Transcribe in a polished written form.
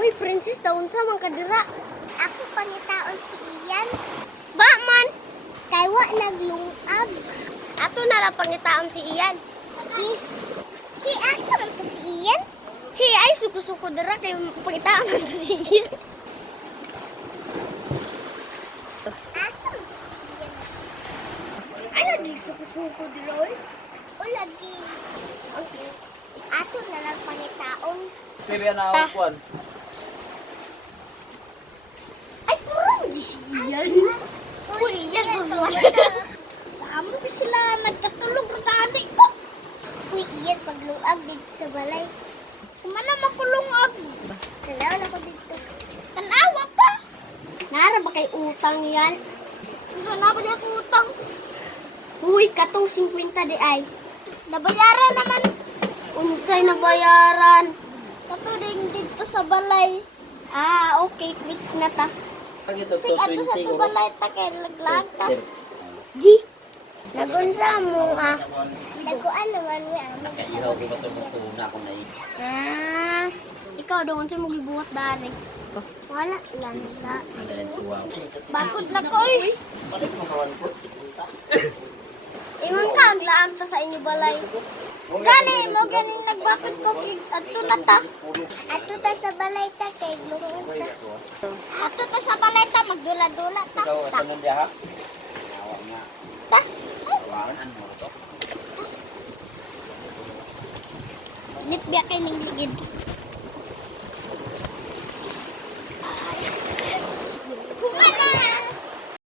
Uy, princess, daon sa man kadira. Ako pangitaon si Ian. Ba man, Kay wa naglungag. ato na lang pangitaon si Ian. Ki asa man to si Ian? Hey, ay suko-suko dira kay pangitaon man to si Ian. Asa man to si Ian? Ay, lagi suko-suko dira oy. O lagi. Ato na lang pangitaon. Pili na ako kuan. Ay, purong di si Ian. Uy, Ian, Samo ba sila nagkatulog rutani ko? Uy, Ian, paglungag dito sa balay. Kumana makulungag. Tanaw na ko dito. Tanawa pa. Nara ba kay utang yan? Saan na ba ako utang? Uy, katong 50 di ay. Nabayaran naman. Unsay na bayaran? Kato din dito sa balay. Ah, okay, quits na ta. Sig ato sa to balay ta kay laglag ta. Gi. Nagunsa mo ah. Daguan naman mi ang Ihaw ko ba ito magtuna ko na Ah, ikaw daw unsay mo gibuhat dari. wala lang sa. Bakod na ko eh. Balik mo kawan po, sipunta. Imong ka ang laan ta sa inyo balay. Gani mo ganing nagbakod ko ato na ta. Ato ta sa balay ta kay lungag ta. Ato ta sa balay ta magdula-dula ta. Ikaw, Ta. ito nun diya ha? Awa nga. Ta. Awaan, ano ito? Nit biya kay ning ligid.